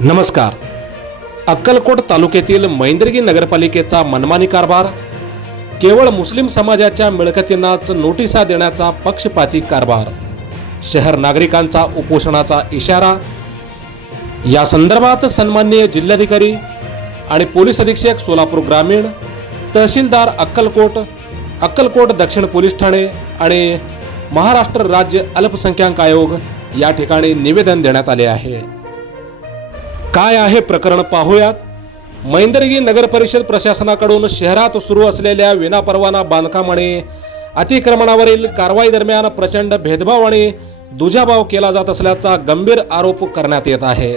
नमस्कार. अक्कलकोट तालुक्यातील मैंदर्गी नगरपालिकेचा मनमानी कारभार, केवळ मुस्लिम समाजाच्या मिळकतींनाच नोटिसा देण्याचा पक्षपाती कारभार, शहर नागरिकांचा उपोषणाचा इशारा. या संदर्भात सन्माननीय जिल्हाधिकारी आणि पोलीस अधीक्षक सोलापूर ग्रामीण, तहसीलदार अक्कलकोट दक्षिण पोलीस ठाणे आणि महाराष्ट्र राज्य अल्पसंख्याक आयोग या ठिकाणी निवेदन देण्यात आले आहे. काय आहे प्रकरण पाहूयात. मैंदर्गी नगर परिषद प्रशासनाकडून शहरात सुरू असलेल्या विनापरवाना बांधकाम आणि अतिक्रमणावरील कारवाई दरम्यान प्रचंड भेदभाव आणि दुजाभाव केला जात असल्याचा गंभीर आरोप करण्यात येत आहे.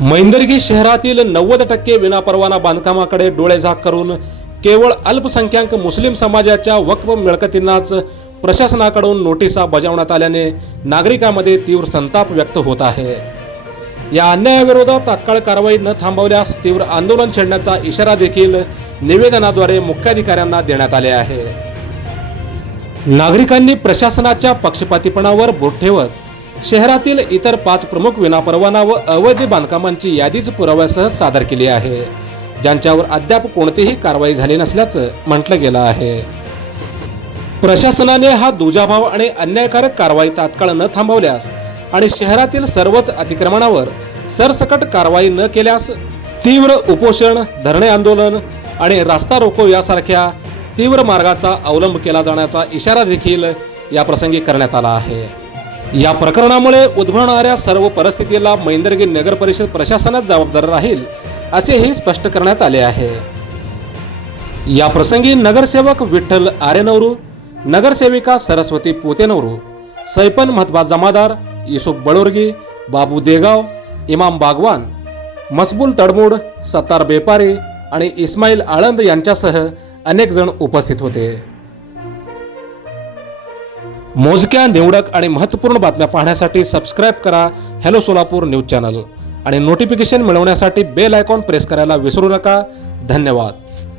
मैंदर्गी शहरातील 90% विनापरवाना बांधकामाकडे डोळेझाक करून केवळ अल्पसंख्याक मुस्लिम समाजाच्या वक्फ मिळकतींनाच प्रशासनाकडून नोटिसा बजावण्यात आल्याने नागरिकांमध्ये तीव्र संताप व्यक्त होत आहे. या अन्यायाविरोधात तात्काळ कारवाई न थांबवल्यास तीव्र आंदोलन छेडण्याचा इशारा देखील निवेदनाद्वारे मुख्याधिकाऱ्यांना देण्यात आले आहे. नागरिकांनी प्रशासनाच्या पक्षपातीपणावर बोट ठेवत शहरातील इतर 5 प्रमुख विनापरवाना व अवैध बांधकामांची यादीच पुराव्यासह सादर केली आहे, ज्यांच्यावर अद्याप कोणतीही कारवाई झाली नसल्याचं म्हटलं गेलं आहे. प्रशासनाने हा दुजाभाव आणि अन्यायकारक कारवाई तात्काळ न थांबवल्यास आणि शहरातील सर्वच अतिक्रमणावर सरसकट कारवाई न केल्यास तीव्र उपोषण, धरणे आंदोलन आणि रास्ता रोको यासारख्या तीव्र मार्गाचा अवलंब केला जाण्याचा इशारा देखील या प्रसंगी करण्यात आला आहे. या प्रकरणामुळे उद्भवणाऱ्या सर्व परिस्थितीला मैंदर्गी नगर परिषद प्रशासनच जबाबदार राहील असेही स्पष्ट करण्यात आले आहे. या प्रसंगी नगरसेवक विठ्ठल आरेनवरू, नगरसेविका सरस्वती पोतेनवरू, सैपन महत्वा जमादार, युसुफ बळोरगी, बाबू देगाव, इमाम बागवान, मसबूल तडमूड, सत्तार बेपारी आणि इस्माईल आळंद यांच्यासह अनेक जण उपस्थित होते. मोजक्या, निवडक आणि महत्त्वपूर्ण बातम्या पाहण्यासाठी सबस्क्राईब करा हॅलो सोलापूर न्यूज चॅनल आणि नोटिफिकेशन मिळवण्यासाठी बेल आयकॉन प्रेस करायला विसरू नका. धन्यवाद.